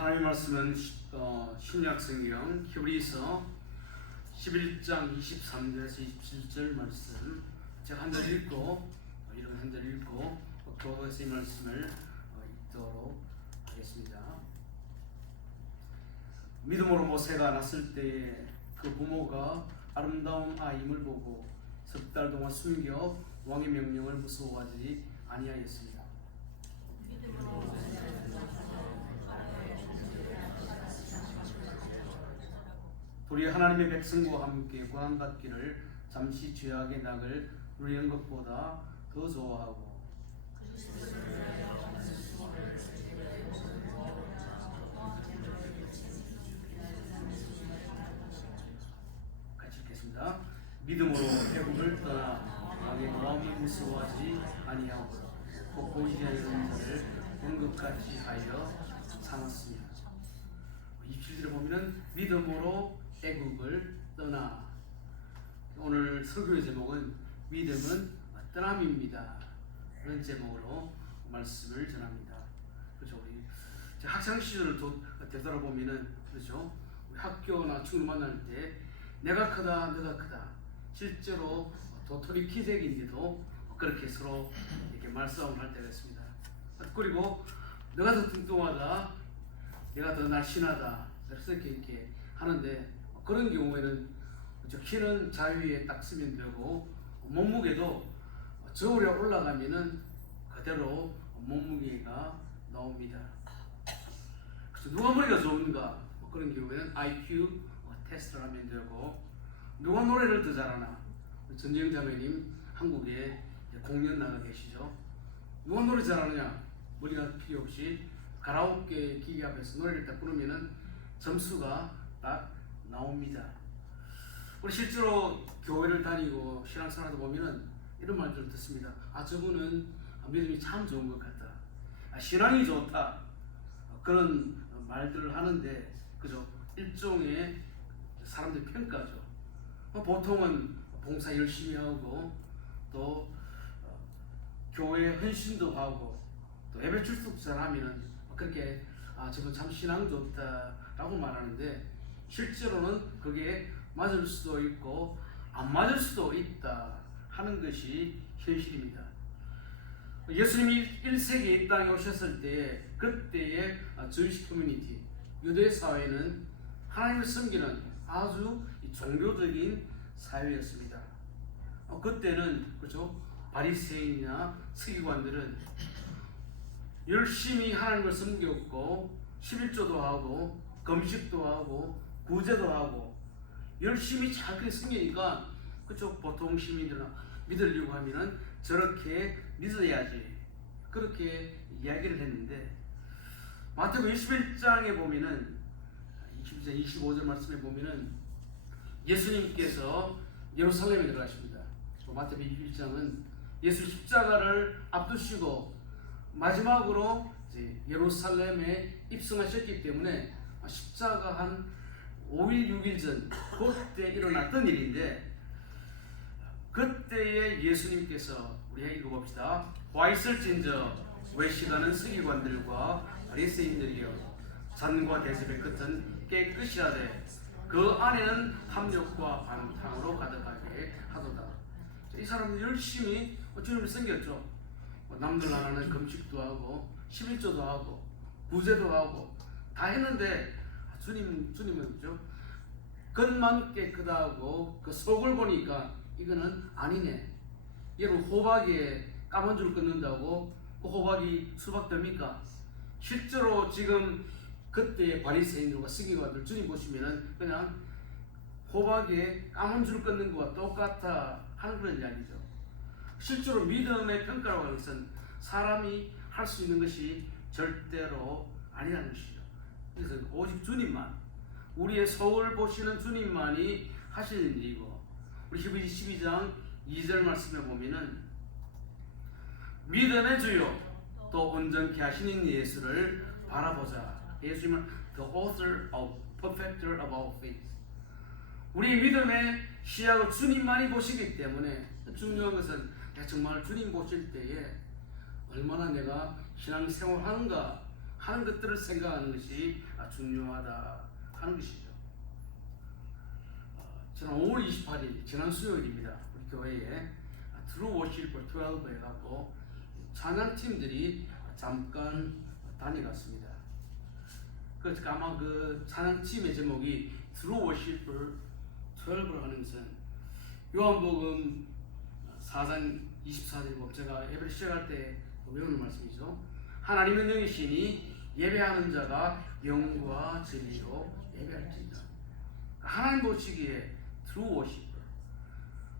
하나님의 말씀은 신약성경 히브리서 11장 23절에서 27절 말씀, 제가 한 절 읽고 이런 한 절 읽고 교회에서 이 말씀을 읽도록 하겠습니다. 믿음으로 모세가 났을 때에 그 부모가 아름다운 아임을 보고 석 달 동안 숨겨 왕의 명령을 무서워하지 아니하였습니다. 우리 하나님의 백성과 함께 광 같기를 잠시 죄악의 낙을 누리는 것보다 더 좋아하고, 같이 읽겠습니다. 믿음으로 애국을 떠나 왕의 모함을 무서워하지 아니하고 곧 보이지 않는 자를 언급같이 하여 삼았습니다. 27절에 보면은 믿음으로 애국을 떠나. 오늘 설교의 제목은 믿음은 떠남입니다. 그런 제목으로 말씀을 전합니다. 그렇죠. 우리 학창 시절을 되돌아보면은, 그렇죠, 우리 학교나 친구 만날 때 내가 크다, 내가 크다. 실제로 도토리 키재기인데도 그렇게 서로 이렇게 말싸움을 할 때가 있습니다. 그리고 내가 더 뚱뚱하다, 내가 더 날씬하다, 그래서 이렇게 하는데, 그런 경우에는 키는 자위에 딱 쓰면 되고 몸무게도 저울에 올라가면은 그대로 몸무게가 나옵니다. 그래서 누가 머리가 좋은가, 그런 경우에는 IQ 테스트를 하면 되고, 누가 노래를 더 잘하나, 전재영 자매님 한국에 공연 나가 계시죠. 누가 노래 잘하느냐, 머리가 필요 없이 가라오케 기계 앞에서 노래를 딱 부르면은 점수가 딱 나옵니다. 우리 실제로 교회를 다니고 신앙생활을 보면은 이런 말들을 듣습니다. 저분은 믿음이 참 좋은 것 같다, 신앙이 좋다, 그런 말들을 하는데, 그죠? 일종의 사람들의 평가죠. 보통은 봉사 열심히 하고 또 교회 헌신도 하고 또 예배 출석 잘하면은 그렇게 저분 참 신앙 좋다라고 말하는데, 실제로는 그게 맞을 수도 있고 안 맞을 수도 있다 하는 것이 현실입니다. 예수님이 1세기에 이 땅에 오셨을 때에 그때의 주이시 커뮤니티, 유대 사회는 하나님을 섬기는 아주 종교적인 사회였습니다. 그때는, 그렇죠, 바리새인이나 서기관들은 열심히 하나님을 섬겼고 11조도 하고 금식도 하고 구제도 하고 열심히 잘 섬기니까, 그쪽 보통 시민들은 믿으려고 하면은 저렇게 믿어야지, 그렇게 이야기를 했는데, 마태복음 21장에 보면은 21장 25절 말씀에 보면은 예수님께서 예루살렘에 들어가십니다. 마태복음 21장은 예수 십자가를 앞두시고 마지막으로 이제 예루살렘에 입성하셨기 때문에 십자가 한 5일 6일 전 그때 일어났던 일인데, 그때의 예수님께서, 우리 읽어봅시다. 와 있을진저 외식하는 서기관들과 바리새인들이여, 잔과 대접의 끝은 깨끗이 하되 그 안에는 탐욕과 방탕으로 가득하게 하도다. 이 사람은 열심히 주님을 섬겼죠. 남들 안 하는 금식도 하고 11조도 하고 구제도 하고 다 했는데, 주님은 그죠? 겉만 깨끗하고 그 속을 보니까 이거는 아니네. 예를 호박에 까만 줄 끊는다고 그 호박이 수박 됩니까? 실제로 지금 그때의 바리새인들과 서기관들 주님 보시면은 그냥 호박에 까만 줄 끊는 것과 똑같아 하는 그런 이야기죠. 실제로 믿음의 평가라고 하는 것은 사람이 할 수 있는 것이 절대로 아니라는 것이죠. 그래서 오직 주님만, 우리의 속을 보시는 주님만이 하시는 일이고, 우리 히브리 12장 2절 말씀에 보면은 믿음의 주요 또 온전케 하시는 예수를 바라보자. 예수님은 the author of perfecter of all faith. 우리 믿음의 시야를 주님만이 보시기 때문에 중요한 것은 정말 주님 보실 때에 얼마나 내가 신앙생활 하는가 하는 것들을 생각하는 것이 중요하다 하는 것이죠. 지난 5월 28일 지난 수요일입니다. 우리 교회에 트루 워시퍼 12 해갖고 찬양팀들이 잠깐 다녀갔습니다. 아마 그 찬양팀의 제목이 트루 워시퍼 12를 하는 것은 요한복음 4장 24절 보면 제가 예배를 시작할 때 외우는 말씀이죠. 하나님은 영이시니 예배하는 자가 영과 진리로 예배할지니라. 하나님 보시기에 트루 워시퍼,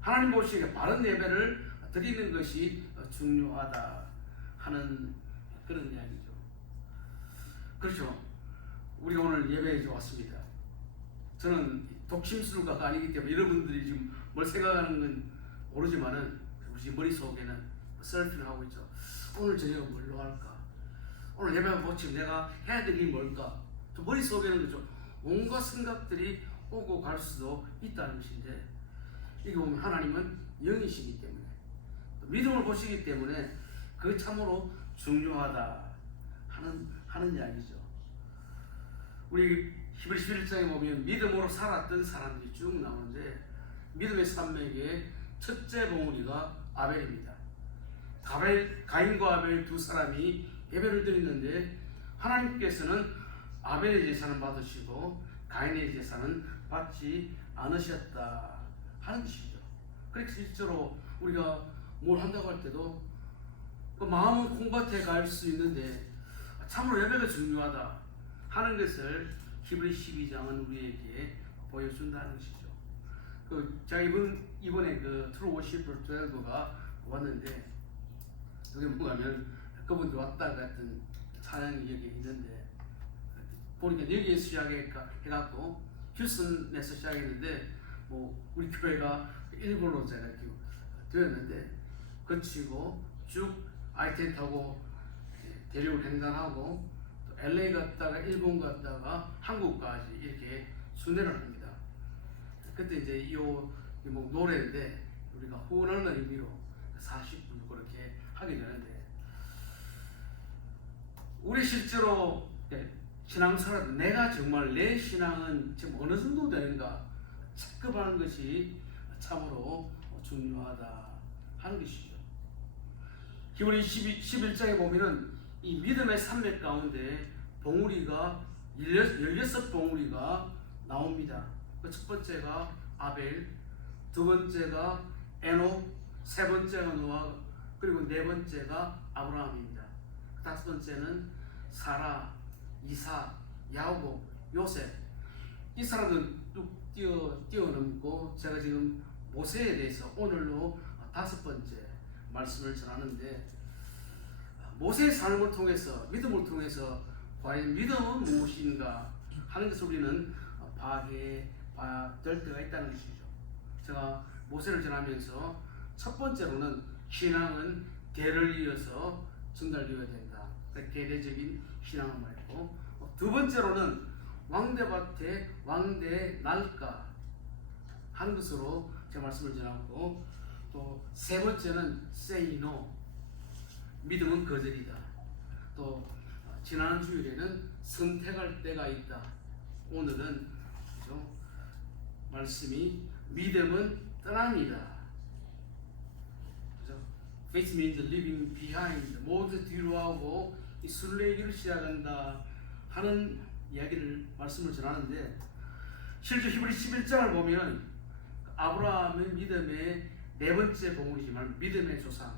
하나님 보시기에 바른 예배를 드리는 것이 중요하다 하는 그런 이야기죠. 그렇죠. 우리가 오늘 예배에 왔습니다. 저는 독심술가가 아니기 때문에 여러분들이 지금 뭘 생각하는 건 모르지만은 우리 머릿속에는 서핑을 하고 있죠. 오늘 저녁에 뭘로 할까? 오늘 예배가 뭐지? 내가 해야 될 일이 뭘까? 또 머릿속에는 그죠. 온갖 생각들이 오고 갈 수도 있다는 것인데, 이게 보면 하나님은 영이시기 때문에 믿음을 보시기 때문에 그 참으로 중요하다 하는 이야기죠. 우리 히브리 11장에 보면 믿음으로 살았던 사람들이 쭉 나오는데, 믿음의 산맥의 첫째 봉우리가 아벨입니다. 가인과 아벨 두 사람이 예배를 드렸는데 하나님께서는 아벨의 제사는 받으시고 가인의 제사는 받지 않으셨다 하는 것이죠. 그래서 실제로 우리가 뭘 한다고 할 때도 그 마음은 콩밭에 갈 수 있는데 참으로 예배가 중요하다 하는 것을 히브리 12장은 우리에게 보여준다는 것이죠. 제가 이번에 그 트루 워시퍼 12가 왔는데, 여기 뭐냐면 그분들 왔다 갔던 찬양이 여기 있는데, 보니까 여기에서 시작해갖고 휴스턴에서 시작했는데, 뭐 우리 교회가 일본으로 제가 이렇게 되었는데, 거치고 쭉 I-10 타고 대륙을 횡단하고 또 LA 갔다가 일본 갔다가 한국까지 이렇게 순회를 합니다. 그때 이제 뭐 노래인데 우리가 후원하는 의미로 40분 그렇게 하게 되는데, 우리 실제로 신앙생활 내가 정말 내 신앙은 지금 어느 정도 되는가 체크하는 것이 참으로 중요하다 하는 것이죠. 히브리 11장에 보면은 이 믿음의 산맥 가운데 봉우리가 16봉우리가 나옵니다. 그 첫 번째가 아벨, 두 번째가 에녹, 세 번째가 노아, 그리고 네 번째가 아브라함입니다. 다섯 번째는 사라, 이삭, 야곱, 요셉. 이 사람들은 뚝 뛰어넘고 제가 지금 모세에 대해서 오늘로 다섯 번째 말씀을 전하는데, 모세의 삶을 통해서 믿음을 통해서 과연 믿음은 무엇인가 하는 것을 우리는 봐야 될 때가 있다는 것이죠. 제가 모세를 전하면서 첫 번째로는 신앙은 대를 이어서 전달되어야 된다. 대대적인 신앙을 말했고, 두 번째로는 왕대밭에 왕대 날까 한 것으로 제 말씀을 전하고, 또 세 번째는 say no, 믿음은 거절이다. 또 지난 주일에는 선택할 때가 있다. 오늘은 그렇죠? 말씀이 믿음은 떠납니다. 그렇죠? Faith means leaving behind. 모두 뒤로 하고 이 순례기를 시작한다 하는 이야기를 말씀을 전하는데, 실제 히브리 11장을 보면 아브라함의 믿음의 네 번째 봉우리지만 믿음의 조상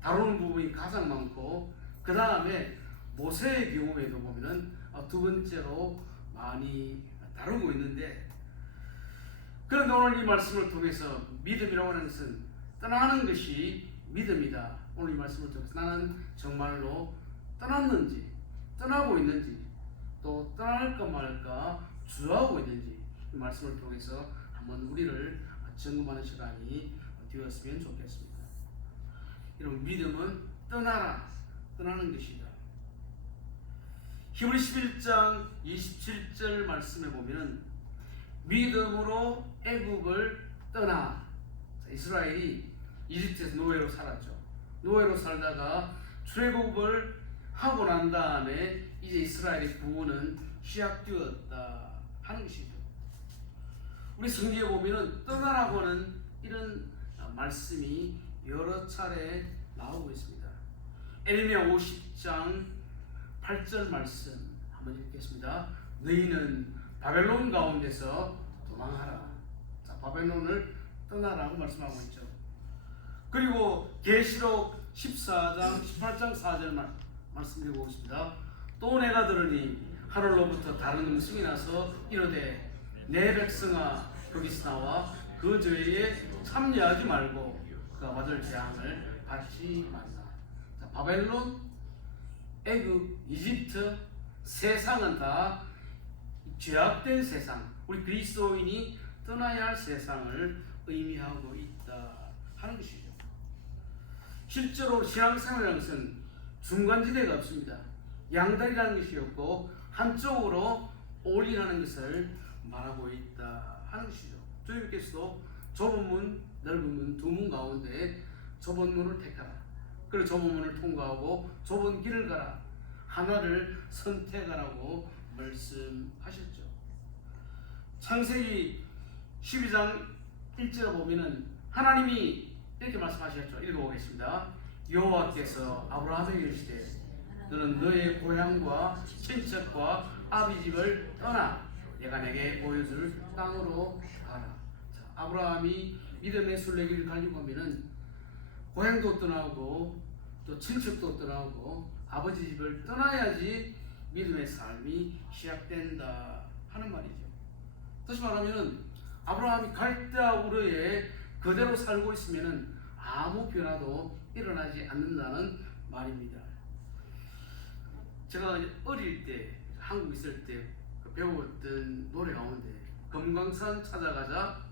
다루는 부분이 가장 많고, 그 다음에 모세의 경우에도 보면은 두 번째로 많이 다루고 있는데, 그런데 오늘 이 말씀을 통해서 믿음이라고 하는 것은 떠나는 것이 믿음이다. 오늘 이 말씀을 통해서 나는 정말로 떠났는지, 떠나고 있는지, 또 떠날까 말까 주저하고 있는지 이 말씀을 통해서 한번 우리를 점검하는 시간이 되었으면 좋겠습니다. 여러분, 믿음은 떠나는 것이다. 히브리 11장 27절 말씀에 보면 믿음으로 애굽을 떠나, 이스라엘이 이집트에서 노예로 살았죠. 노예로 살다가 출애굽을 하고 난 다음에 이제 이스라엘의 구원은 시작되었다 하는 것이죠. 우리 성경에 보면은 떠나라고 하는 이런 말씀이 여러 차례 나오고 있습니다. 에레미야 50장 8절 말씀 한번 읽겠습니다. 너희는 바벨론 가운데서 도망하라. 자, 바벨론을 떠나라고 말씀하고 있죠. 그리고 계시록 14장 18장 4절 말씀드리고 있습니다. 또 내가 들으니 하늘로부터 다른 음성이 나서 이르되 내 백성아 거기서 나와 그 죄에 참여하지 말고 그가 받을 재앙을 받지 말라. 자, 바벨론, 애굽, 이집트 세상은 다 죄악된 세상, 우리 그리스도인이 떠나야 할 세상을 의미하고 있다 하는 것이죠. 실제로 신앙생활이라는 것은 중간지대가 없습니다. 양다리라는 것이 없고 한쪽으로 올인하는 것을 말하고 있다 하는 것이죠. 주님께서도 좁은 문, 넓은 문 두 문 가운데 좁은 문을 택하라. 그리고 좁은 문을 통과하고 좁은 길을 가라. 하나를 선택하라고 말씀하셨죠. 창세기 12장 1절에 보면은 하나님이 이렇게 말씀하셨죠. 읽어보겠습니다. 여호와께서 아브라함에게 이르시되 너는 너의 고향과 친척과 아비 집을 떠나 내가 내게 보여줄 땅으로 가라. 자, 아브라함이 믿음의 순례길을 가려고 하면은 고향도 떠나고 또 친척도 떠나고 아버지 집을 떠나야지 믿음의 삶이 시작된다 하는 말이죠. 다시 말하면은 아브라함이 갈대아우르에 그대로 살고 있으면은 아무 변화도 일어나지 않는다는 말입니다. 제가 어릴 때 한국 있을 때 배웠던 노래 가운데 금강산 찾아가자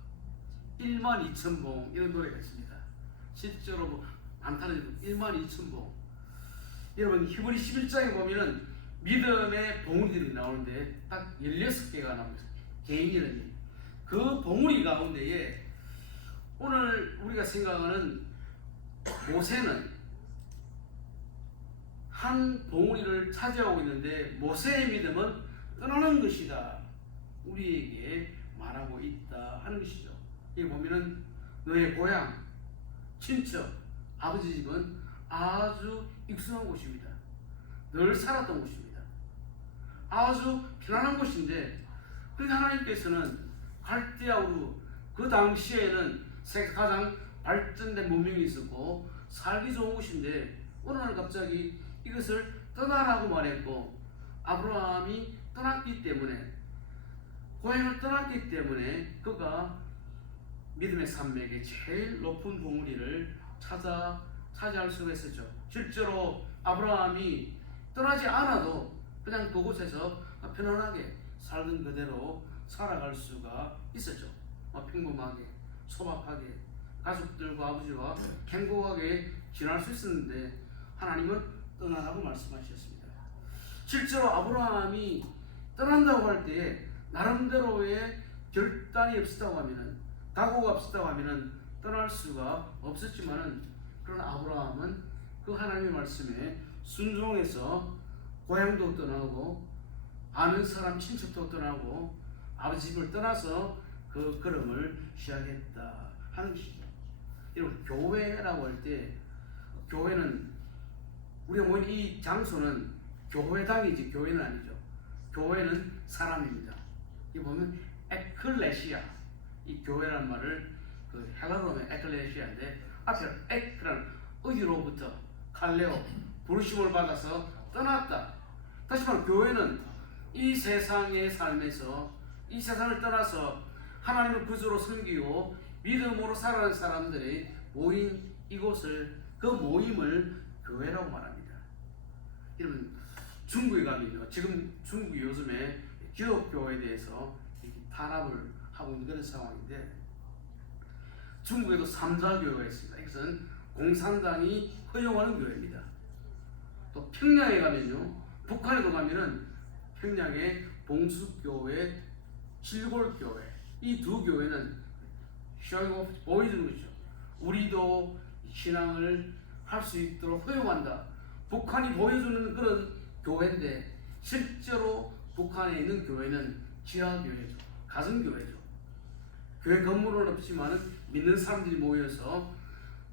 12,000봉 이런 노래가 있습니다. 실제로 뭐 많다는 12,000봉. 여러분 히브리 11장에 보면은 믿음의 봉우리들이 나오는데 딱 16개가 나옵니다. 개인 이름이. 그 봉우리 가운데에 오늘 우리가 생각하는 모세는 한 봉우리를 차지하고 있는데 모세의 믿음은 떠나는 것이다. 우리에게 말하고 있다 하는 것이죠. 여기 보면은 너의 고향, 친척, 아버지 집은 아주 익숙한 곳입니다. 늘 살았던 곳입니다. 아주 편안한 곳인데 그런데 하나님께서는 갈대아우르 그 당시에는 세계 가장 발전된 문명이 있었고 살기 좋은 곳인데 어느 날 갑자기 이것을 떠나라고 말했고 아브라함이 떠났기 때문에 고향을 떠났기 때문에 그가 믿음의 산맥의 제일 높은 봉우리를 차지할 수가 있었죠. 실제로 아브라함이 떠나지 않아도 그냥 그곳에서 편안하게 살던 그대로 살아갈 수가 있었죠. 평범하게, 소박하게, 가족들과 아버지와 행복하게 지낼 수 있었는데 하나님은 떠나라고 말씀하셨습니다. 실제로 아브라함이 떠난다고 할 때 나름대로의 결단이 없었다고 하면은 각오가 없었다고 하면은 떠날 수가 없었지만은 그러나 아브라함은 그 하나님의 말씀에 순종해서 고향도 떠나고 아는 사람 친척도 떠나고 아버지 집을 떠나서 그 걸음을 시작했다 하는 것이죠. 여러분 교회라고 할 때 교회는 우리가 모인 이 장소는 교회당이지 교회는 아니죠. 교회는 사람입니다. 이 보면 에클레시아 이 교회란 말을 그 헬라어의 에클레시아인데 앞에 에크란 어디로부터 칼레오 부르심을 받아서 떠났다. 다시 말하면 교회는 이 세상의 삶에서 이 세상을 떠나서 하나님을 구주로 섬기고 믿음으로 살아가는 사람들이 모인 이곳을 그 모임을 교회라고 말합니다. 여러분 중국에 가면요 지금 중국이 요즘에 기독교에 대해서 탄압을 하고 있는 그런 상황인데 중국에도 삼자교회가 있습니다. 이것은 공산당이 허용하는 교회입니다. 또 평양에 가면요 북한에도 가면은 평양의 봉수교회, 실골교회 이 두 교회는 쇼잉 보여주는 거죠. 우리도 신앙을 할 수 있도록 허용한다. 북한이 보여주는 그런 교회인데 실제로 북한에 있는 교회는 지하교회죠. 가정교회죠. 교회 건물은 없지만 믿는 사람들이 모여서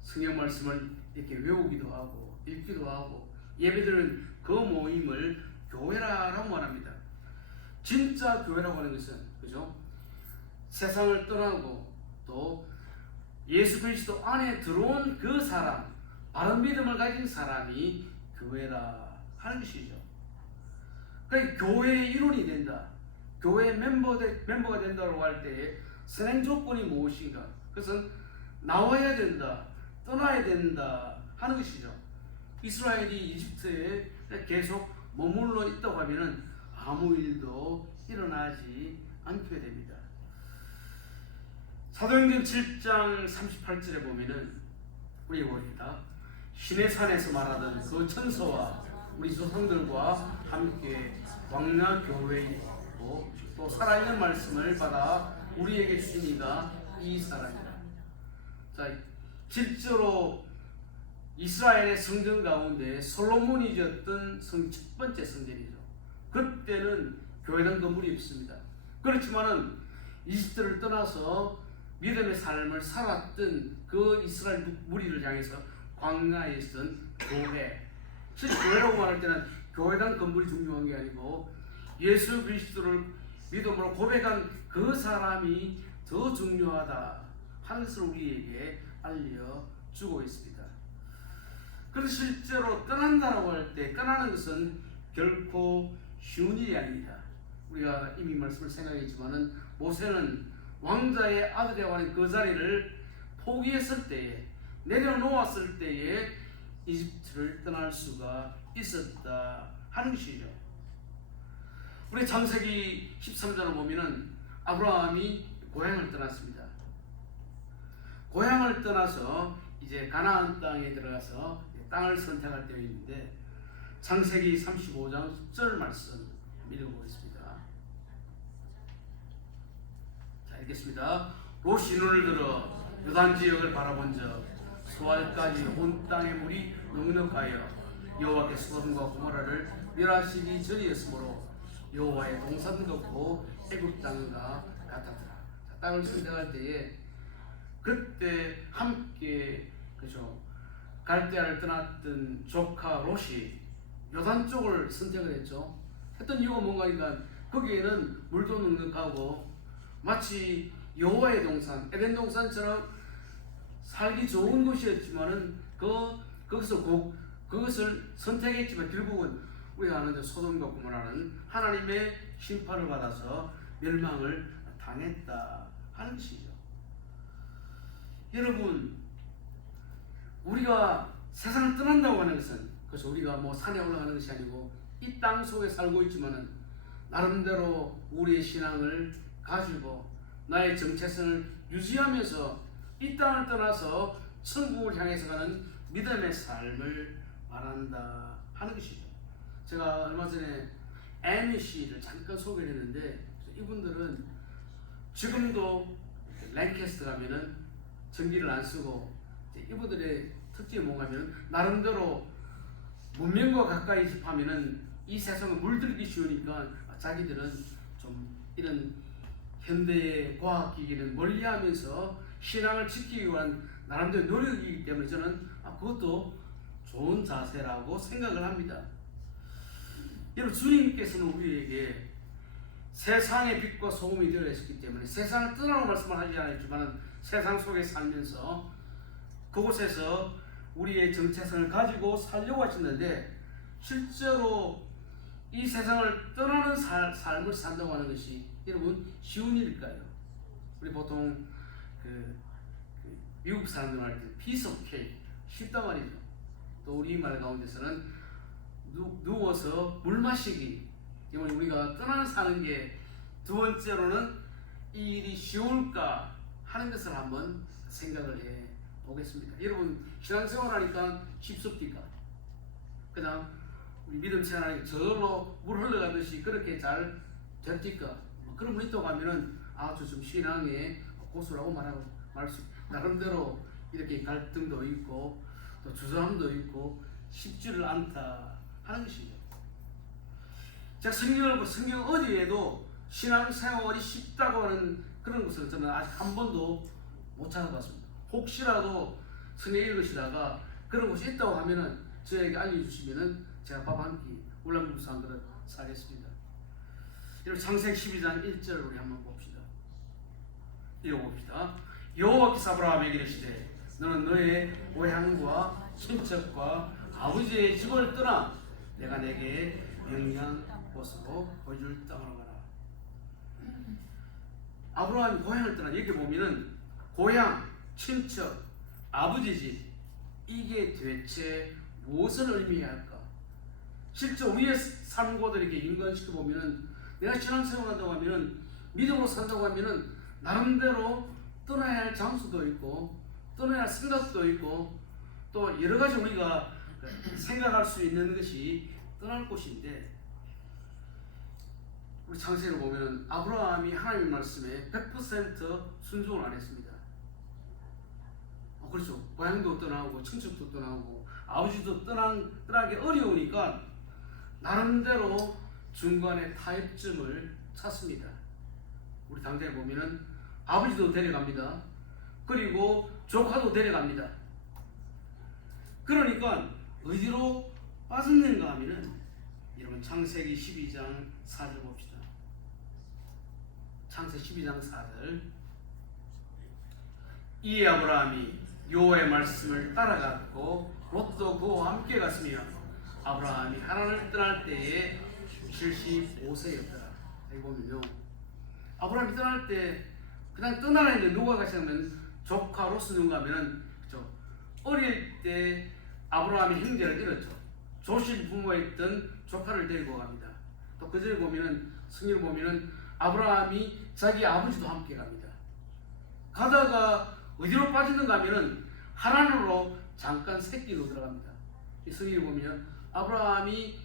성경 말씀을 이렇게 외우기도 하고 읽기도 하고 예배드리는 그 모임을 교회라고 말합니다. 진짜 교회라고 하는 것은 그죠? 세상을 떠나고 또 예수 그리스도 안에 들어온 그 사람, 바른 믿음을 가진 사람이 교회라 하는 것이죠. 그러니까 교회의 일원이 된다. 교회 멤버가 된다고 할 때에 선행 조건이 무엇인가? 그것은 나와야 된다, 떠나야 된다 하는 것이죠. 이스라엘이 이집트에 계속 머물러 있다고 하면은 아무 일도 일어나지 않게 됩니다. 사도행전 7장 38절에 보면은 우리 봅니다. 시내산에서 말하던 그 천사와 우리 조상들과 함께 광야 교회에 있고 또 살아있는 말씀을 받아 우리에게 주시니가 이 사람이라. 자, 실제로 이스라엘의 성전 가운데 솔로몬이 지었던 첫 번째 성전이죠. 그때는 교회당 건물이 없습니다. 그렇지만은 이집트를 떠나서 믿음의 삶을 살았던 그 이스라엘 무리를 향해서 광야에 있던 교회. 실제 교회라고 말할 때는 교회당 건물이 중요한 게 아니고 예수 그리스도를 믿음으로 고백한 그 사람이 더 중요하다 하는 것을 우리에게 알려주고 있습니다. 그래서 실제로 떠난다라고 할 때 떠나는 것은 결코 쉬운 일이 아닙니다. 우리가 이미 말씀을 생각했지만은 모세는 왕자의 아들이라고 하는 그 자리를 포기했을 때에 내려놓았을 때에 이집트를 떠날 수가 있었다 하는 것이죠. 우리 창세기 13장을 보면은 아브라함이 고향을 떠났습니다. 고향을 떠나서 이제 가나안 땅에 들어가서 땅을 선택할 때였는데 창세기 35장 10절 말씀 읽어보겠습니다. 자, 읽겠습니다. 롯이 눈을 들어 요단 지역을 바라본 적 소알까지 온 땅의 물이 넉넉하여 여호와께 소돔과 고모라를 멸하시기 전이었으므로 여호와의 동산 같고 애굽 땅과 같았더라. 자, 땅을 선택할 때에 그때 함께 그죠 갈대아를 떠났던 조카 롯이 요단 쪽을 선택을 했죠. 했던 이유가 뭔가니까 거기에는 물도 넉넉하고 마치 여호와의 동산 에덴 동산처럼 살기 좋은 곳이었지만은 거기서 그것을 선택했지만 결국은 우리가 아는 소돔과 고모라는 하나님의 심판을 받아서 멸망을 당했다 하는 것이죠. 여러분, 우리가 세상을 떠난다고 하는 것은 그래서 우리가 뭐 산에 올라가는 것이 아니고 이 땅 속에 살고 있지만은 나름대로 우리의 신앙을 가지고 나의 정체성을 유지하면서 이 땅을 떠나서 천국을 향해서 가는 믿음의 삶을 말한다 하는 것이죠. 제가 얼마 전에 애미 씨를 잠깐 소개를 했는데 이분들은 지금도 랭캐스터 가면은 전기를 안 쓰고 이분들의 특징이 뭔가 하면 나름대로 문명과 가까이 집하면은 이 세상은 물들기 쉬우니까 자기들은 좀 이런 현대의 과학기기를 멀리하면서 신앙을 지키기 위한 나름대로 노력이기 때문에 저는 그것도 좋은 자세라고 생각을 합니다. 여러분, 주님께서는 우리에게 세상의 빛과 소금이 되어 있었기 때문에 세상을 떠나라고 말씀을 하지 않았지만 세상 속에 살면서 그곳에서 우리의 정체성을 가지고 살려고 하셨는데 실제로 이 세상을 떠나는 삶을 산다고 하는 것이 여러분 쉬운 일일까요? 우리 보통 미국 사람들 할 때 piece of cake 쉽단 말이죠. 또 우리 말 가운데서는 누워서 물 마시기. 우리가 떠나는 사는 게 두 번째로는 이 일이 쉬울까 하는 것을 한번 생각을 해 보겠습니다. 여러분, 신앙생활 하니까 쉽습니까? 그냥 우리 믿음 생활하니까 저절로 물 흘러가듯이 그렇게 잘 됩니까? 그런 분이 또 가면은 저 좀 신앙의 고수라고 말할 수 나름대로 이렇게 갈등도 있고 또 주저함도 있고 쉽지를 않다 하는 것이죠. 제가 성경 어디에도 신앙생활이 쉽다고 하는 그런 것을 저는 아직 한 번도 못 찾아봤습니다. 혹시라도 성경 읽으시다가 그런 곳이 있다고 하면은 저에게 알려주시면은 제가 밥 한 끼 울랑국수 한 그릇 사겠습니다. 여러분 창세기 12장 1절 우리 한번 봅시다. 읽어봅시다. 여호와께서 아브라함에게 이르시되 너는 너의 고향과 친척과 아버지의 집을 떠나 내가 내게 명령한 곳으로 보여줄 땅으로 가라. 아브라함이 고향을 떠나 여기 보면은 고향, 친척, 아버지 집 이게 대체 무엇을 의미해야 할까? 실제 우리의 삶과도 이렇게 연관시켜 보면은 내가 신앙생활 한다고 하면은 믿음으로 산다고 하면은 나름대로 떠나야 할 장소도 있고 떠나야 할 생각도 있고 또 여러 가지 우리가 생각할 수 있는 것이 떠날 곳인데 우리 창세기를 보면은 아브라함이 하나님 말씀에 100% 순종을 안 했습니다. 그렇죠. 고향도 떠나고 친척도 떠나고 아버지도 떠나기 어려우니까 나름대로 중간에 타협점을 찾습니다. 우리 당장에 보면은 아버지도 데려갑니다. 그리고 조카도 데려갑니다. 그러니까 어디로 빠졌는가 하면은 여러분 창세기 12장 4절 봅시다. 창세기 12장 4절 이에 아브라함이 여호와의 말씀을 따라갔고 롯도 그와 함께 갔으며 아브라함이 하란을 떠날 때에 75세였더라. 여기 보면요 아브라함이 떠날 때 그냥 떠나라 했는데 누가 가시냐면 조카 롯은 누가 하면은 그렇죠. 어릴 때 아브라함이 형제를 잃었죠. 조실 부모였던 조카를 데리고 갑니다. 또 그 전에 보면은 성경을 보면은 아브라함이 자기 아버지도 함께 갑니다. 가다가 어디로 빠지는가 하면은 하란으로 잠깐 새끼로 들어갑니다. 이 성경을 보면 아브라함이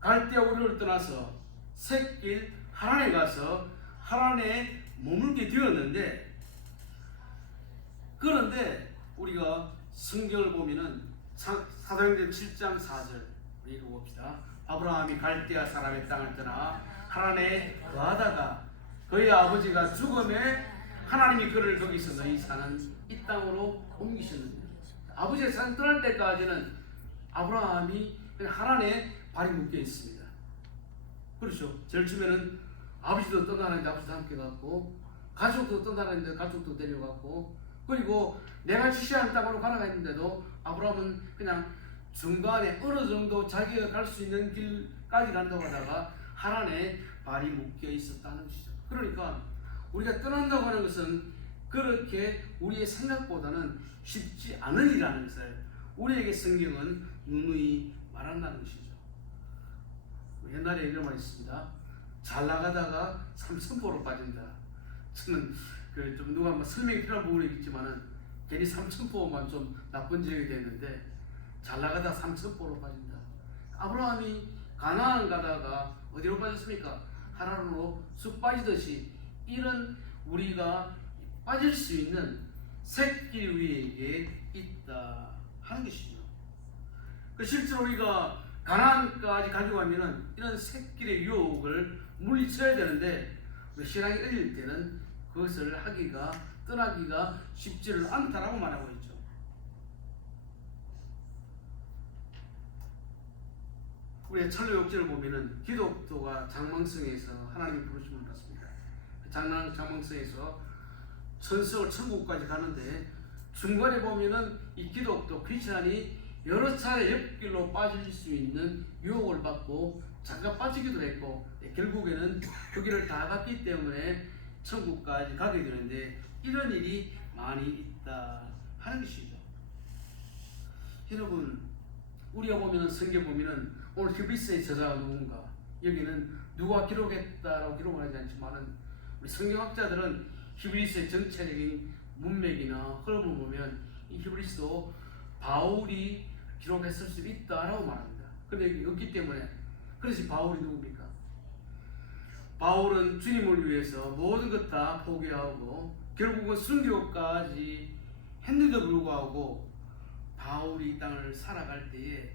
갈대아 우르를 떠나서 새길 하란에 가서 하란에 머물게 되었는데 그런데 우리가 성경을 보면은 사도행전 7장 4절 읽어봅시다. 아브라함이 갈대아 사람의 땅을 떠나 하란에 거하다가 그의 아버지가 죽음에 하나님이 그를 거기서 너희 사는 이 땅으로 옮기셨는데 아버지의 산 떠날 때까지는 아브라함이 하란에 발이 묶여 있습니다. 그렇죠. 제일 처음에는 아버지도 떠나는데 아버지도 함께 갔고 가족도 떠나는데 가족도 데려갔고 그리고 내가 지시한 땅으로 가라가 했는데도 아브라함은 그냥 중간에 어느 정도 자기가 갈 수 있는 길까지 간다고 하다가 하란에 발이 묶여 있었다는 것이죠. 그러니까 우리가 떠난다고 하는 것은 그렇게 우리의 생각보다는 쉽지 않은 일이라는 것을 우리에게 성경은 누누이 말한다는 것이죠. 옛날에 이런 말이 있습니다. 잘 나가다가 삼천포로 빠진다. 저는 좀 누가 설명이 필요한 부분이 있지만은 괜히 삼천포만 좀 나쁜 지역이 됐는데 잘 나가다 삼천포로 빠진다. 아브라함이 가나안 가다가 어디로 빠졌습니까? 하란으로 쑥 빠지듯이 이런 우리가 빠질 수 있는 샛길 위에 있다 하는 것이죠. 실제로 우리가 가나안까지 가지고 가면은 이런 샛길의 유혹을 물리쳐야 되는데 우리 신앙이 어릴 때는 그것을 떠나기가 쉽지를 않다라고 말하고 있죠. 우리의 천루욕제를 보면은 기독교가 장망성에서 하나님의 부르심을 받습니다. 장망성에서 천성을 천국까지 가는데 중간에 보면은 이 기독교 크리스찬이 여러 차례 옆길로 빠질 수 있는 유혹을 받고 잠깐 빠지기도 했고 결국에는 그 길을 다 갔기 때문에 천국까지 가게 되는데 이런 일이 많이 있다 하는 것이죠. 여러분 우리가 보면은 성경 보면은 오늘 히브리서의 저자가 누군가 여기는 누가 기록했다라고 기록을 하지 않지만은 우리 성경학자들은 히브리서의 전체적인 문맥이나 흐름을 보면 이 히브리서도 바울이 기록했을 수 있다라고 말합니다. 그런데 여기 없기 때문에 그래서 바울이 누굽니까? 바울은 주님을 위해서 모든 것 다 포기하고 결국은 순교까지 했는데도 불구하고 바울이 이 땅을 살아갈 때에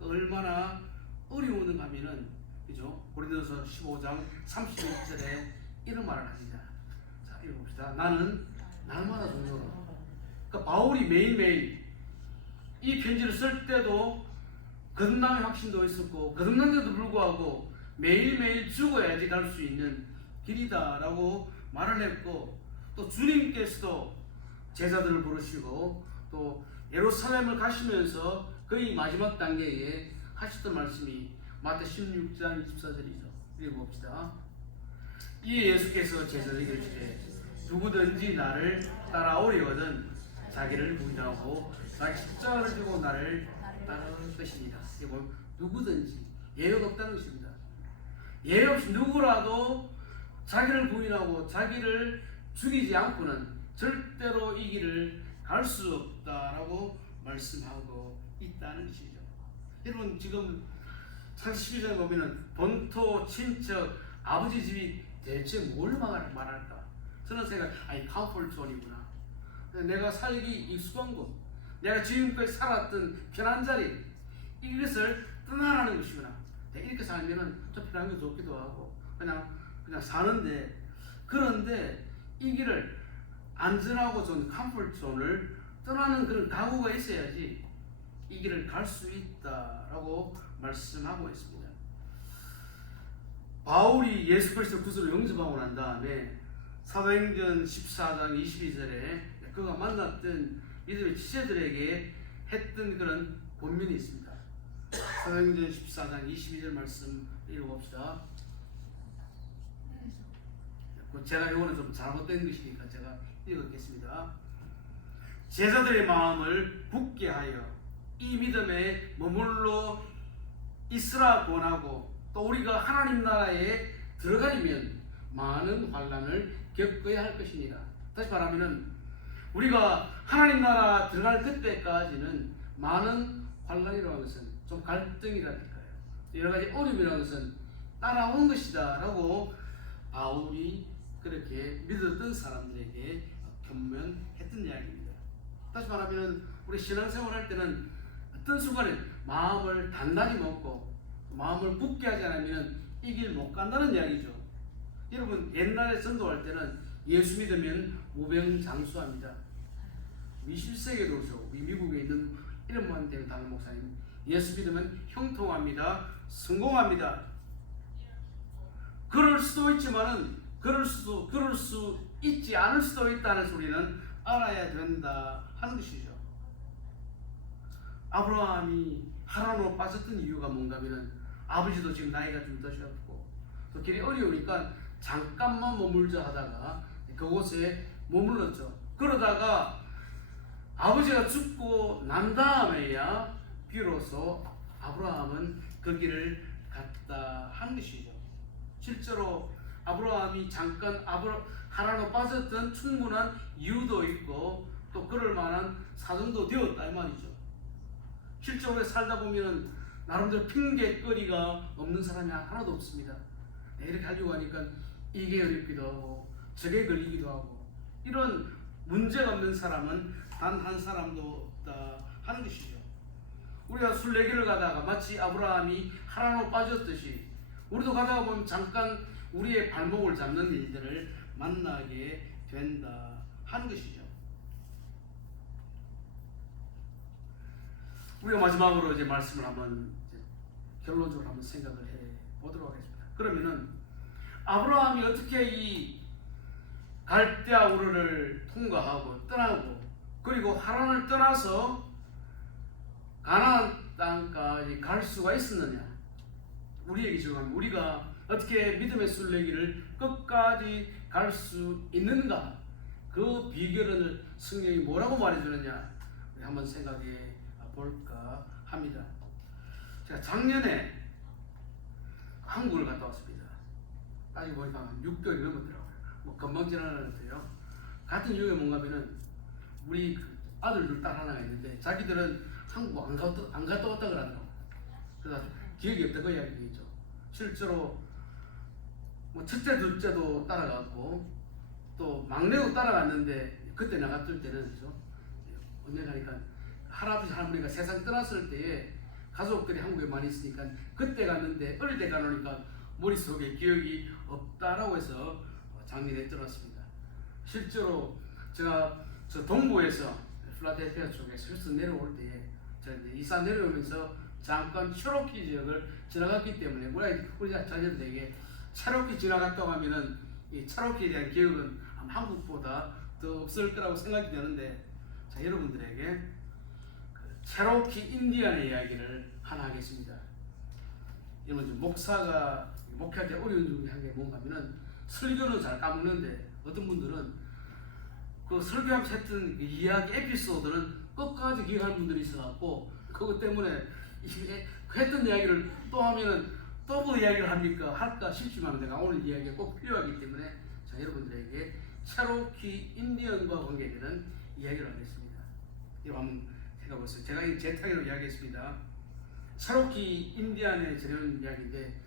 얼마나 어려운가 하면은 그죠? 고린도서 15장 31절에 이런 말을 하시죠. 자, 읽어봅시다. 나는 날마다 종로라. 그러니까 바울이 매일매일 이 편지를 쓸 때도 거듭남의 확신도 있었고, 거듭난데도 불구하고 매일매일 죽어야지 갈 수 있는 길이다라고 말을 했고, 또 주님께서도 제자들을 부르시고 또 예루살렘을 가시면서 거의 마지막 단계에 하셨던 말씀이 마태 16장 24절이죠. 읽어봅시다. 이에 예수께서 제자들에게 이르시되 누구든지 나를 따라오려거든 자기를 부인하고 자기 십자가를 지고 나를 따를 것입니다. 이거 누구든지 예외가 없다는 것입니다. 예외 없이 누구라도 자기를 부인하고 자기를 죽이지 않고는 절대로 이 길을 갈 수 없다라고 말씀하고 있다는 것이죠. 여러분 지금 창세기 12장에 보면은 본토, 친척, 아버지 집이 대체 뭘 말할까? 저는 생각, 아니 컴포트존이구나. 내가 살기 익숙한 곳, 내가 지금까지 살았던 편한 자리, 이것을 떠나라는 것이구나. 이렇게 살면은 좀 편한 게 좋기도 하고 그냥 사는데, 그런데 이 길을 안전하고 좋은 컴포트존을 떠나는 그런 각오가 있어야지 이 길을 갈 수 있다라고 말씀하고 있습니다. 바울이 예수 그리스도 구주로 영접하고 난 다음에 사도행전 14장 22절에 그가 만났던 믿음의 지체들에게 했던 그런 권면이 있습니다. 사도행전 14장 22절 말씀 읽어봅시다. 제가 이거는 좀 잘못된 것이니까 제가 읽었겠습니다. 제자들의 마음을 굳게 하여 이 믿음에 머물러 있으라 권하고, 또 우리가 하나님 나라에 들어가려면 많은 환난을 겪어야 할 것이니라. 다시 말하면은 우리가 하나님 나라 들어갈 그때까지는 많은 환난이라는 것은 좀 갈등이라니까요. 여러 가지 어려움이라는 것은 따라온 것이다 라고 바울이 그렇게 믿었던 사람들에게 견면했던 이야기입니다. 다시 말하면 우리 신앙생활 할 때는 어떤 순간에 마음을 단단히 먹고 마음을 굳게 하지 않으면 이 길 못 간다는 이야기죠. 여러분 옛날에 전도할 때는 예수 믿으면 무병장수합니다. 21세기에도 그렇죠. 미국에 있는 이름만 되는 담임 목사님, 예수 믿으면 형통합니다. 성공합니다. 그럴 수도 있지만은 그럴 수 있지 않을 수도 있다는 소리는 알아야 된다 하는 것이죠. 아브라함이 하란으로 빠졌던 이유가 뭔가 하면은 아버지도 지금 나이가 좀 드셨고 또 길이 어려우니까 잠깐만 머물자 하다가 그곳에 머물렀죠. 그러다가 아버지가 죽고 난 다음에야 비로소 아브라함은 그 길을 갔다 하는 것이죠. 실제로 아브라함이 잠깐 하란으로 빠졌던 충분한 이유도 있고 또 그럴 만한 사정도 되었다 이 말이죠. 실제로 살다 보면 나름대로 핑계거리가 없는 사람이 하나도 없습니다. 이렇게 하려고 하니까 이게 어렵기도 하고 저게 걸리기도 하고, 이런 문제가 없는 사람은 단 한 사람도 없다 하는 것이죠. 우리가 순례길을 가다가 마치 아브라함이 하란으로 빠졌듯이 우리도 가다가 보면 잠깐 우리의 발목을 잡는 일들을 만나게 된다 하는 것이죠. 우리가 마지막으로 이제 말씀을 한번 결론적으로 한번 생각을 해 보도록 하겠습니다. 그러면은 아브라함이 어떻게 이 갈대아 우르를 통과하고 떠나고 그리고 하란을 떠나서 가나안 땅까지 갈 수가 있었느냐? 우리에게 적용하면 우리가 어떻게 믿음의 순례길을 끝까지 갈 수 있는가? 그 비결을 성경이 뭐라고 말해주느냐? 우리 한번 생각해 볼까 합니다. 제가 작년에 한국을 갔다 왔습니다. 따지고 보니까 한 6개월이 넘었더라고요. 뭐 금방 지나가는 것 같아요. 같은 이유가 뭔가 하면은 우리 아들들 딸 하나가 있는데 자기들은 한국 안 갔다 왔다 그러더라고요. 그래서 기억이 없다 그 이야기죠. 실제로 뭐 첫째, 둘째도 따라갔고 또 막내도 따라갔는데 그때 나갔을 때는 그죠? 언제 가니까 할아버지 할머니가 세상 떠났을 때에 가족들이 한국에 많이 있으니까 그때 갔는데 어릴 때 가놓으니까 머릿속에 기억이 없다라고 해서 장례에 들어왔습니다. 실제로 제가 저 동부에서 필라델피아 쪽에서 휴스턴 내려올 때 제가 이제 이사 내려오면서 잠깐 체로키 지역을 지나갔기 때문에 우리 자녀들에게 체로키 지나갔다고 하면은 이 체로키에 대한 기억은 아마 한국보다 더 없을 거라고 생각이 되는데, 자, 여러분들에게 그 체로키 인디안의 이야기를 하나 하겠습니다. 여러분, 목사가 목회할 때 어려운 중에 한 게 뭔가 하면은 설교는 잘 까먹는데 어떤 분들은 그 설교하면서 했던 그 이야기 에피소드는 끝까지 기억하는 분들이 있어갖고 그것 때문에 했던 이야기를 또 하면은 또 그 이야기를 합니까? 할까 싶지만 내가 오늘 이야기가 꼭 필요하기 때문에 자, 여러분들에게 체로키 인디언과 관계되는 이야기를 하겠습니다. 이거 한번 생각해보세요. 제가 제 타기로 이야기했습니다. 체로키 인디안의 저런 이야기인데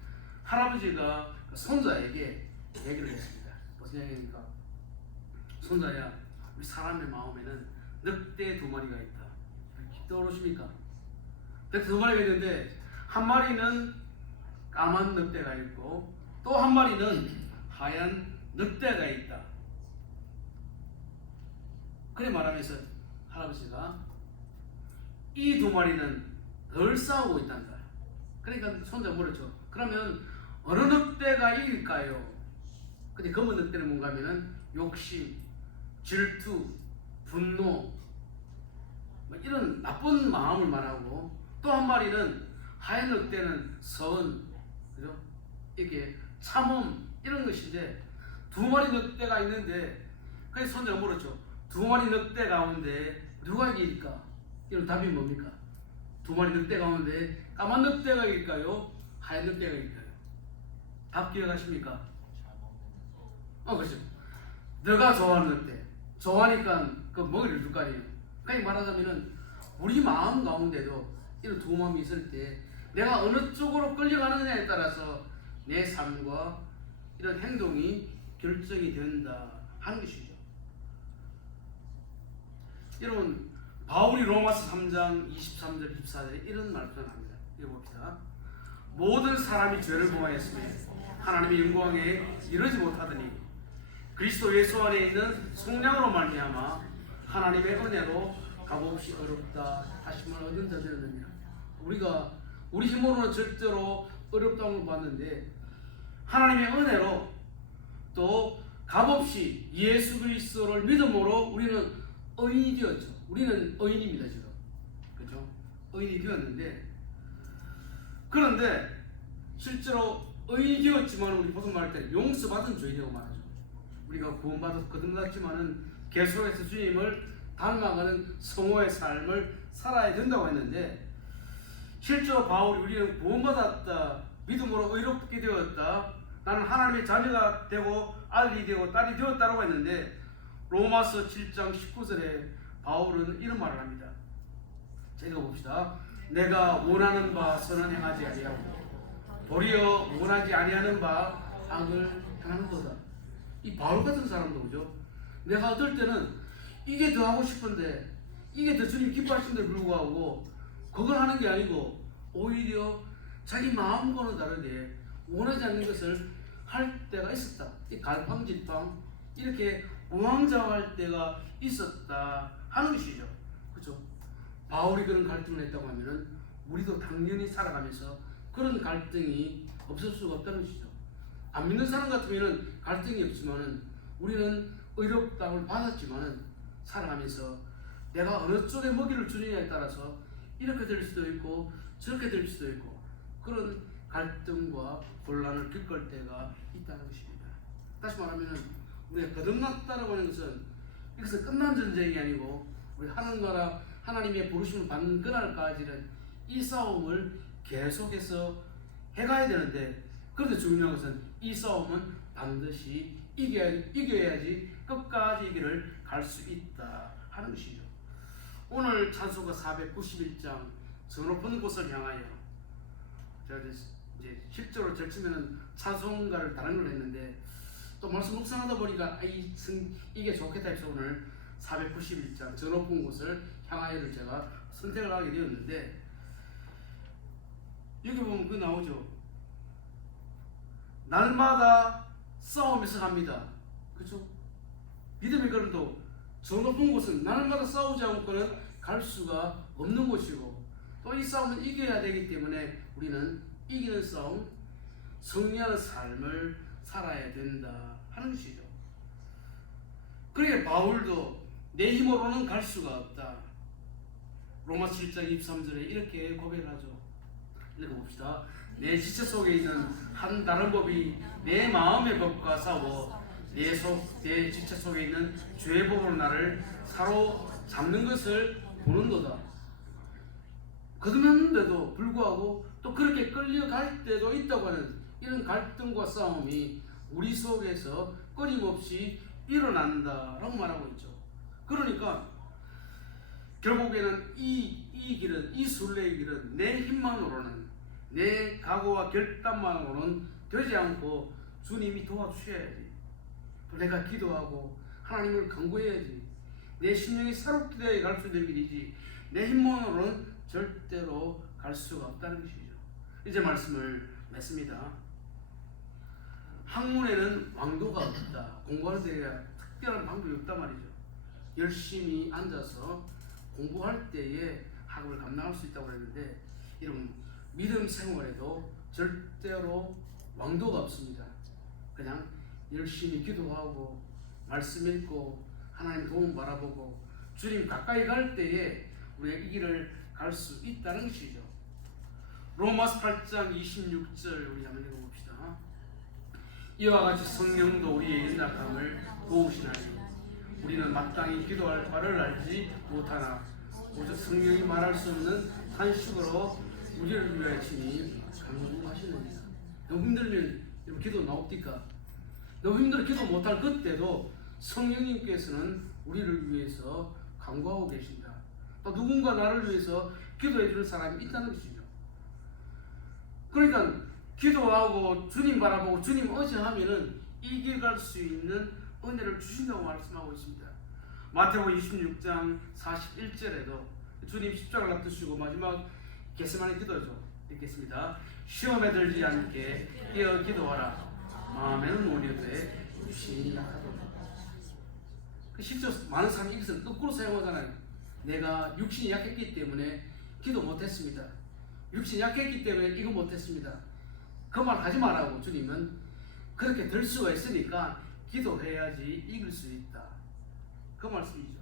할아버지가 손자에게 얘기를 했습니다. 무슨 이야기입니까? 손자야, 우리 사람의 마음에는 늑대 2마리가 있다. 떠오르십니까? 늑대 2마리가 있는데 한 마리는 까만 늑대가 있고 또 한 마리는 하얀 늑대가 있다. 그래 말하면서 할아버지가 이 2마리는 덜 싸우고 있단다. 그러니까 손자 물었죠. 그러면 어느 늑대가 이길까요? 근데 검은 늑대는 뭔가 하면은 욕심, 질투, 분노, 뭐 이런 나쁜 마음을 말하고 또 한 마리는 하얀 늑대는 선, 그죠? 이렇게 참음 이런 것인데 2마리 늑대가 있는데 그래서 손자가 물었죠. 2마리 늑대 가운데 누가 이길까? 이런 답이 뭡니까? 2마리 늑대 가운데 까만 늑대가 이길까요? 하얀 늑대가 이길까요? 답 기억하십니까? 그렇죠. 너가 좋아하는 늑대. 좋아하니까 그 먹이를 줄 거 아니에요. 그러니까 말하자면은 우리 마음 가운데도 이런 2마음이 있을 때 내가 어느 쪽으로 끌려가느냐에 따라서 내 삶과 이런 행동이 결정이 된다 하는 것이죠. 여러분, 바울이 로마서 3장 23절 24절에 이런 말씀을 합니다. 읽어봅시다. 모든 사람이 죄를 범하였으며 하나님의 영광에 이르지 못하더니 그리스도 예수 안에 있는 성령으로 말미암아 하나님의 은혜로 값없이 어렵다 하심을 얻은 자들이느니라. 우리가 우리 힘으로는 절대로 어렵다고 봤는데 하나님의 은혜로 또 값없이 예수 그리스도를 믿음으로 우리는 의인이 되었죠. 우리는 의인입니다 지금, 그렇죠? 의인이 되었는데, 그런데 실제로 의인이 되었지만 우리 보통 말할 때 용서받은 죄인이라고 말하죠. 우리가 구원받아서 거듭났지만은 계속해서 주님을 닮아가는 성호의 삶을 살아야 된다고 했는데, 실제로 바울이 우리는 구원받았다, 믿음으로 의롭게 되었다, 나는 하나님의 자녀가 되고 아들이 되고 딸이 되었다라고 했는데 로마서 7장 19절에 바울은 이런 말을 합니다. 자, 읽어봅시다. 내가 원하는 바 선은 행하지 아니하고 도리어 원하지 아니하는 바 악을 행하는도다. 이 바울 같은 사람도 그죠? 내가 어떨 때는 이게 더 하고 싶은데 이게 더 주님 기뻐하시는데 불구하고 그걸 하는 게 아니고 오히려 자기 마음과는 다르게 원하지 않는 것을 할 때가 있었다. 이 갈팡질팡 이렇게 우왕좌왕할 때가 있었다 하는 것이죠. 그렇죠? 바울이 그런 갈등을 했다고 하면은 우리도 당연히 살아가면서 그런 갈등이 없을 수가 없다는 것이죠. 안 믿는 사람 같으면은 갈등이 없지만은 우리는 의롭다움을 받았지만은 살아가면서 내가 어느 쪽에 먹이를 주느냐에 따라서 이렇게 될 수도 있고 저렇게 될 수도 있고 그런 갈등과 곤란을 겪을 때가 있다는 것입니다. 다시 말하면은 우리가 거듭났다라고 하는 것은 이것은 끝난 전쟁이 아니고 우리 하나님과 하나님의 부르심을 받는 그날까지는 이 싸움을 계속해서 해가야 되는데, 그런데 중요한 것은 이 싸움은 반드시 이겨야지 끝까지 이 길을 갈 수 있다 하는 것이죠. 오늘 찬송가 491장 저 높은 곳을 향하여, 제가 이제 실제로 절치면은 찬송가를 다른 걸 했는데 또 말씀 묵상하다 보니까 이게 좋겠다 해서 오늘 491장 저 높은 곳을 향하여를 제가 선택을 하게 되었는데, 여기 보면 그 나오죠. 날마다 싸우면서 갑니다. 그렇죠? 믿음의 걸음도 저 높은 곳은 날마다 싸우지 않고는 갈 수가 없는 곳이고, 또 이 싸움은 이겨야 되기 때문에 우리는 이기는 싸움, 승리하는 삶을 살아야 된다 하는 것이죠. 그러니까 바울도 내 힘으로는 갈 수가 없다. 로마 7장 23절에 이렇게 고백을 하죠. 읽어봅시다. 내 지체 속에 있는 한 다른 법이 내 마음의 법과 싸워 내 지체 속에 있는 죄의 법으로 나를 사로잡는 것을 보는도다. 거듭났는데도 불구하고 또 그렇게 끌려갈 때도 있다고 하는 이런 갈등과 싸움이 우리 속에서 끊임없이 일어난다라고 말하고 있죠. 그러니까 결국에는 이 길은, 이 순례의 길은 내 힘만으로는, 내 각오와 결단만으로는 되지 않고 주님이 도와주셔야지. 또 내가 기도하고 하나님을 간구해야지. 내 심령이 새롭게 되어 갈 수 있는 길이지 내 힘만으로는 절대로 갈 수가 없다는 것이죠. 이제 말씀을 맺습니다. 학문에는 왕도가 없다. 공부하는 데가 특별한 방법이 없단 말이죠. 열심히 앉아서 공부할 때에 학업을 감당할 수 있다고 했는데, 이런 믿음 생활에도 절대로 왕도가 없습니다. 그냥 열심히 기도하고 말씀 읽고 하나님 도움 바라보고 주님 가까이 갈 때에 우리가 이 길을 갈 수 있다는 것이죠. 로마서 8장 26절 우리 한번 읽어봅시다. 이와 같이 성령도 우리의 연약함을 도우시나니 우리는 마땅히 기도할 바를 알지 못하나 오직 성령이 말할 수 없는 탄식으로 우리를 위하여 친히 간구하시느니라. 너무 힘들면 기도 나옵니까? 너무 힘들어 기도 못할 그때도 성령님께서는 우리를 위해서 간구하고 계신다. 또 누군가 나를 위해서 기도해 주는 사람이 있다는 것이죠. 그러니까 기도하고 주님 바라보고 주님 의지하면은 이겨갈 수 있는 은혜를 주신다고 말씀하고 있습니다. 마태복음 26장 41절에도 주님 십자가를 앞두시고 마지막 겟세마네 기도죠. 읽겠습니다. 시험에 들지 않게 깨어 기도하라. 마음에는 원이되되 육신이 약하도다. 실제로 많은 사람이 이것을 거꾸로 사용하잖아요. 내가 육신이 약했기 때문에 기도 못했습니다. 육신이 약했기 때문에 이거 못했습니다. 그 말 하지 말라고 주님은 그렇게 될 수가 있으니까 기도해야지 이길 수 있다. 그 말씀이죠.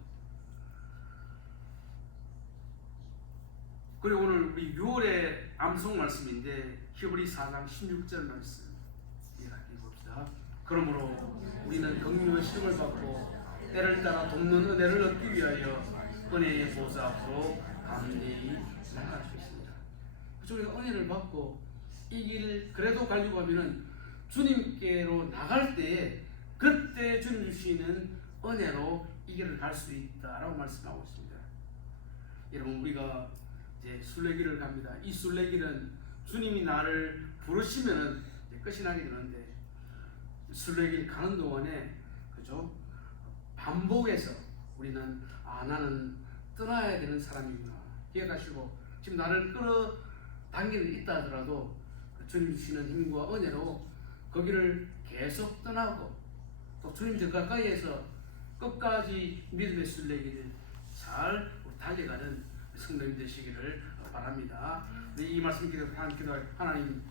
그리고 오늘 우리 6월의 암송 말씀인데 히브리 4장 16절 말씀 봅시다. 그러므로 우리는 긍휼의 시험을 받고 때를 따라 돕는 은혜를 얻기 위하여 은혜의 보좌 앞으로 담대히 나갈 수 있습니다. 그쪽에서 은혜를 받고 이 길 그래도 가려고 하면은 주님께로 나갈 때에 그때 주님 주시는 은혜로 이 길을 갈 수 있다라고 말씀하고 있습니다. 여러분, 우리가 이제 순례길을 갑니다. 이 순례길은 주님이 나를 부르시면은 끝이 나게 되는데, 순례길 가는 동안에 그죠? 반복해서 우리는 나는 떠나야 되는 사람이구나 기억하시고, 지금 나를 끌어당기는 있다 하더라도 주님 주시는 힘과 은혜로 거기를 계속 떠나고 또 주님 더 가까이에서 끝까지 믿음의 순례길을 잘 달려가는 성도님 되시기를 바랍니다. 이 말씀 기도할 하나님,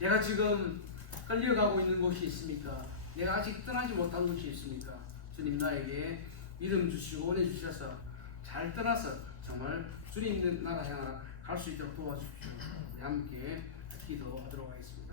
내가 지금 끌려가고 있는 곳이 있습니까? 내가 아직 떠나지 못한 곳이 있습니까? 주님, 나에게 믿음 주시고 은혜 주셔서 잘 떠나서 정말 주님 나라 향하러 갈 수 있도록 도와주십시오. 우리 함께 기도하도록 하겠습니다.